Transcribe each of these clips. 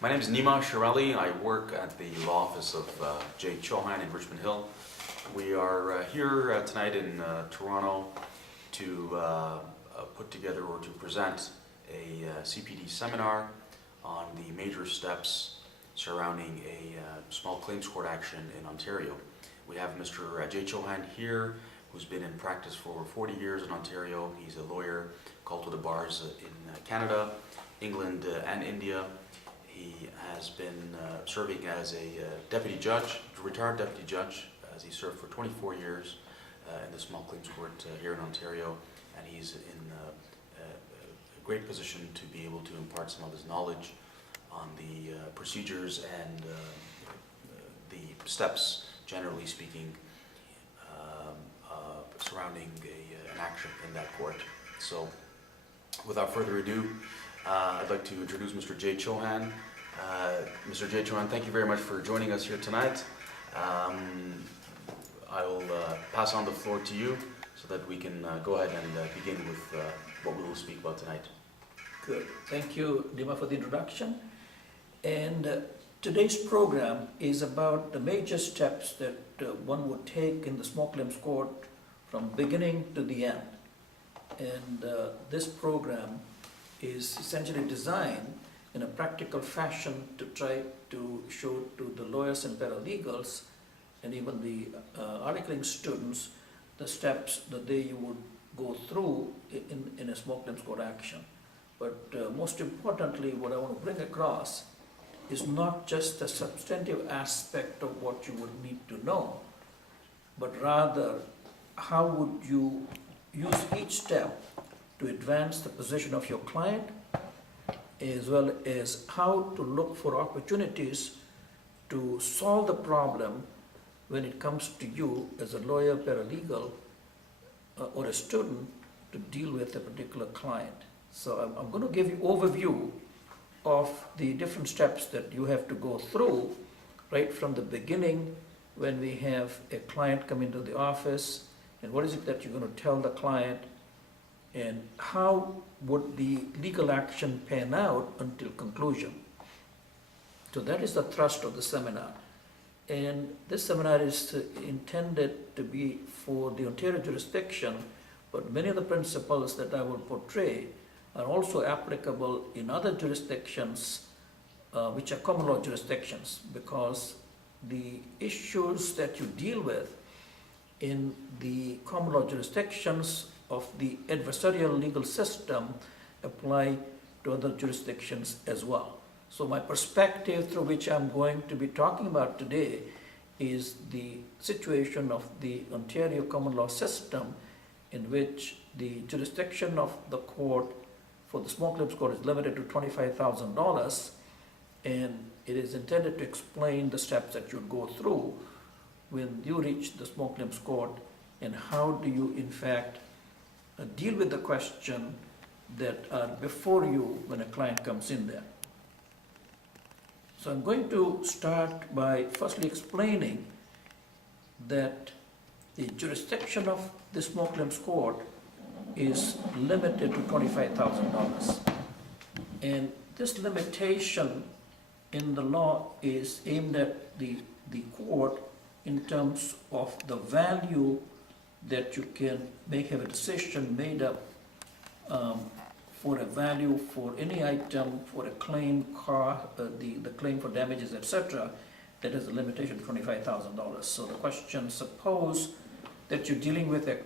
My name is Nima Shirelli. I work at the law office of Jay Chauhan in Richmond Hill. We are here tonight in Toronto to put together or to present a CPD seminar on the major steps surrounding a small claims court action in Ontario. We have Mr. Jay Chauhan here, who's been in practice for 40 years in Ontario. He's a lawyer called to the bars in Canada, England, and India. He has been serving as a deputy judge, retired deputy judge, as he served for 24 years in the small claims court here in Ontario, and he's in a great position to be able to impart some of his knowledge on the procedures and the steps, generally speaking, surrounding an action in that court. So, without further ado, I'd like to introduce Mr. Jay Chauhan. Mr. Jay Chauhan, thank you very much for joining us here tonight. I will pass on the floor to you so that we can go ahead and begin with what we will speak about tonight. Good. Thank you, Dima, for the introduction. And today's program is about the major steps that one would take in the small claims court from beginning to the end. And this program is essentially designed in a practical fashion to try to show to the lawyers and paralegals and even the articling students the steps that they would go through in a small claims court action. But most importantly, what I want to bring across is not just the substantive aspect of what you would need to know, but rather how would you use each step to advance the position of your client, as well as how to look for opportunities to solve the problem when it comes to you as a lawyer, paralegal, or a student to deal with a particular client. So I'm going to give you overview of the different steps that you have to go through right from the beginning when we have a client come into the office, and what is it that you're going to tell the client, and how would the legal action pan out until conclusion. So that is the thrust of the seminar. And this seminar is intended to be for the Ontario jurisdiction, but many of the principles that I will portray are also applicable in other jurisdictions which are common law jurisdictions, because the issues that you deal with in the common law jurisdictions of the adversarial legal system apply to other jurisdictions as well. So my perspective through which I'm going to be talking about today is the situation of the Ontario common law system, in which the jurisdiction of the court for the small claims court is limited to $25,000, and it is intended to explain the steps that you go through when you reach the small claims court, and how do you in fact deal with the question that are before you when a client comes in there. So I'm going to start by firstly explaining that the jurisdiction of the small claims court is limited to $25,000. And this limitation in the law is aimed at the court in terms of the value that you can have a decision made up for a value for any item, for a claim, the claim for damages, etc., that is a limitation of $25,000. So the question, suppose that you're dealing with a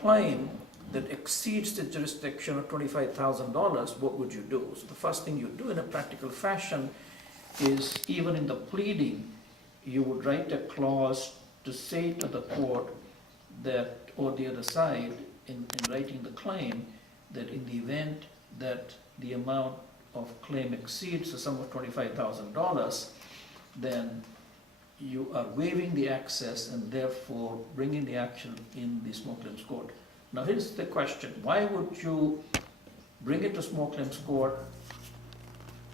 claim that exceeds the jurisdiction of $25,000, what would you do? So the first thing you do in a practical fashion is, even in the pleading, you would write a clause to say to the court that, or the other side, in writing the claim, that in the event that the amount of claim exceeds the sum of $25,000, then you are waiving the access and therefore bringing the action in the small claims court. Now here's the question: why would you bring it to small claims court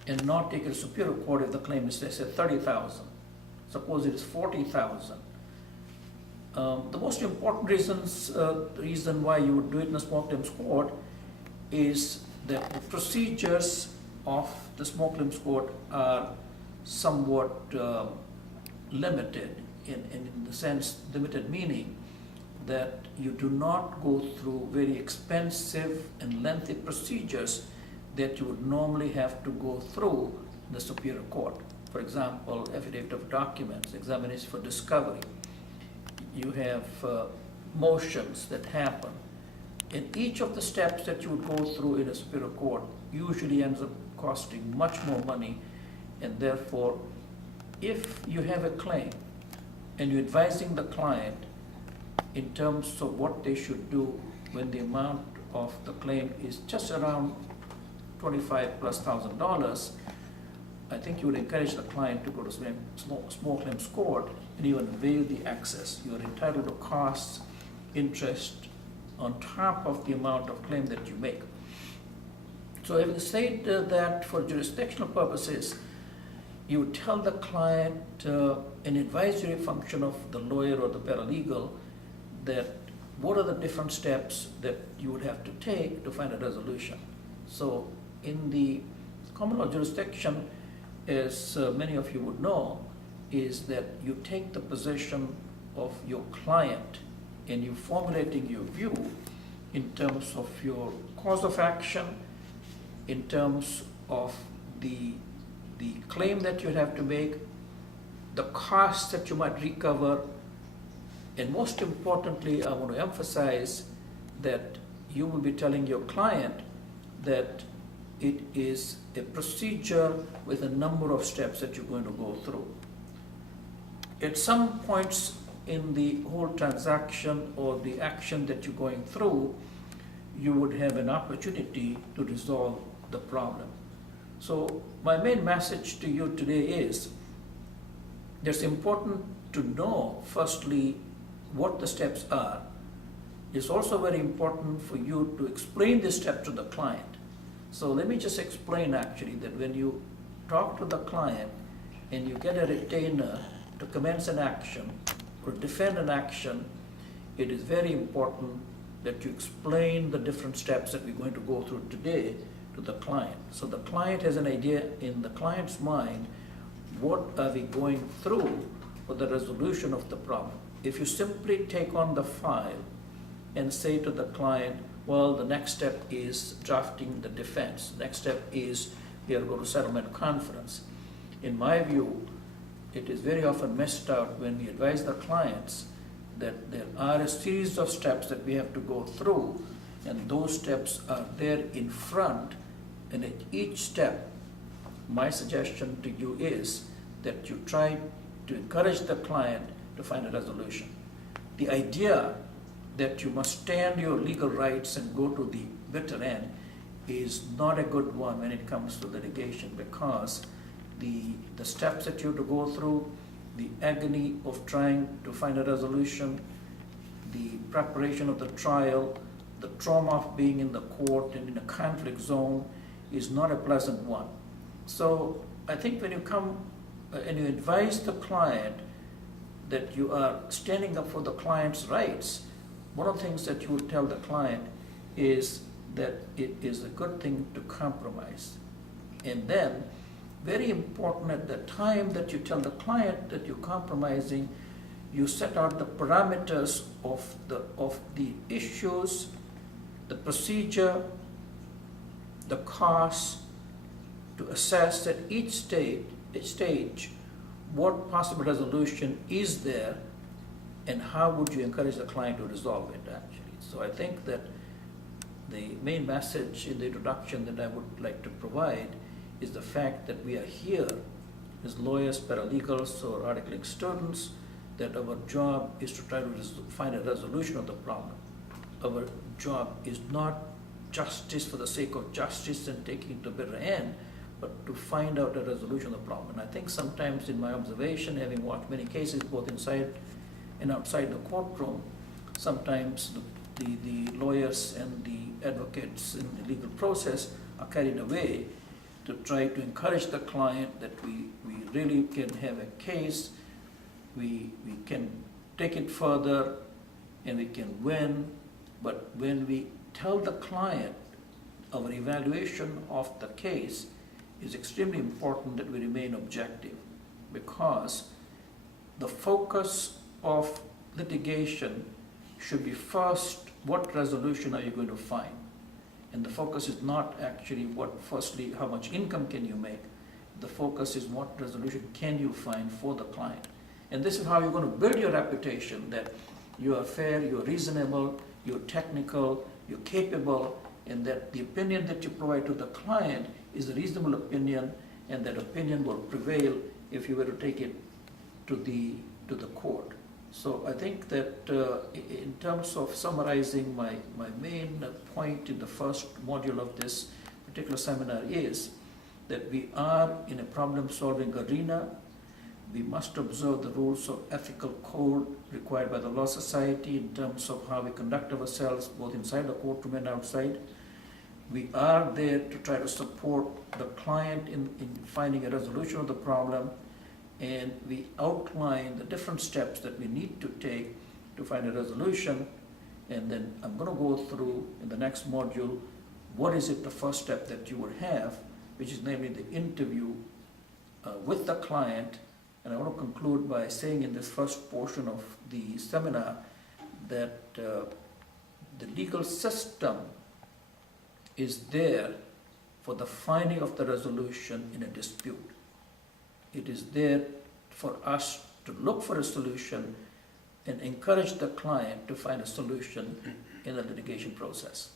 and not take it to superior court if the claim is, let's say, $30,000? Suppose it is $40,000. The most important reason why you would do it in a small claims court is that the procedures of the small claims court are somewhat limited in the sense, limited meaning that you do not go through very expensive and lengthy procedures that you would normally have to go through in the Superior Court. For example, affidavit of documents, examination for discovery. You have motions that happen. And each of the steps that you would go through in a Superior Court usually ends up costing much more money, and therefore, if you have a claim and you're advising the client in terms of what they should do when the amount of the claim is just around $25,000+, I think you would encourage the client to go to small claims court and even waive the excess. You are entitled to costs, interest on top of the amount of claim that you make. So having said that, for jurisdictional purposes, you tell the client an advisory function of the lawyer or the paralegal that what are the different steps that you would have to take to find a resolution. So in the common law jurisdiction, as many of you would know, is that you take the position of your client and you formulating your view in terms of your cause of action, in terms of the claim that you have to make, the costs that you might recover, and most importantly, I want to emphasize that you will be telling your client that it is a procedure with a number of steps that you're going to go through. At some points in the whole transaction or the action that you're going through, you would have an opportunity to resolve the problem. So my main message to you today is it's important to know firstly what the steps are. It's also very important for you to explain this step to the client. So let me just explain actually that when you talk to the client and you get a retainer to commence an action or defend an action, it is very important that you explain the different steps that we're going to go through today to the client. So the client has an idea in the client's mind, what are we going through for the resolution of the problem. If you simply take on the file and say to the client, well, the next step is drafting the defense, next step is we are going to settlement conference. In my view, it is very often missed out when we advise the clients that there are a series of steps that we have to go through, and those steps are there in front, and at each step, my suggestion to you is that you try to encourage the client to find a resolution. The idea that you must stand your legal rights and go to the bitter end is not a good one when it comes to litigation, because the steps that you have to go through, the agony of trying to find a resolution, the preparation of the trial, the trauma of being in the court and in a conflict zone is not a pleasant one. So I think when you come and you advise the client that you are standing up for the client's rights, one of the things that you would tell the client is that it is a good thing to compromise. And then, very important at the time that you tell the client that you're compromising, you set out the parameters of the issues, the procedure, the costs, to assess at each stage what possible resolution is there and how would you encourage the client to resolve it actually. So I think that the main message in the introduction that I would like to provide is the fact that we are here as lawyers, paralegals, or articling students, that our job is to try to find a resolution of the problem. Our job is not justice for the sake of justice and taking it to a better end, but to find out a resolution of the problem. And I think sometimes in my observation, having watched many cases both inside and outside the courtroom, sometimes the lawyers and the advocates in the legal process are carried away to try to encourage the client that we really can have a case, we can take it further, and we can win. But when we tell the client our evaluation of the case, it's extremely important that we remain objective, because the focus of litigation should be first, what resolution are you going to find? And the focus is not actually firstly, how much income can you make? The focus is what resolution can you find for the client? And this is how you're going to build your reputation, that you are fair, you're reasonable, you're technical, you're capable, and that the opinion that you provide to the client is a reasonable opinion, and that opinion will prevail if you were to take it to the court. So I think that in terms of summarizing my main point in the first module of this particular seminar is that we are in a problem-solving arena. We must observe the rules of ethical code required by the Law Society in terms of how we conduct ourselves both inside the courtroom and outside. We are there to try to support the client in finding a resolution of the problem, and we outline the different steps that we need to take to find a resolution. And then I'm going to go through in the next module, what is it the first step that you would have, which is namely the interview with the client. And I want to conclude by saying in this first portion of the seminar that the legal system is there for the finding of the resolution in a dispute. It is there for us to look for a solution and encourage the client to find a solution in the litigation process.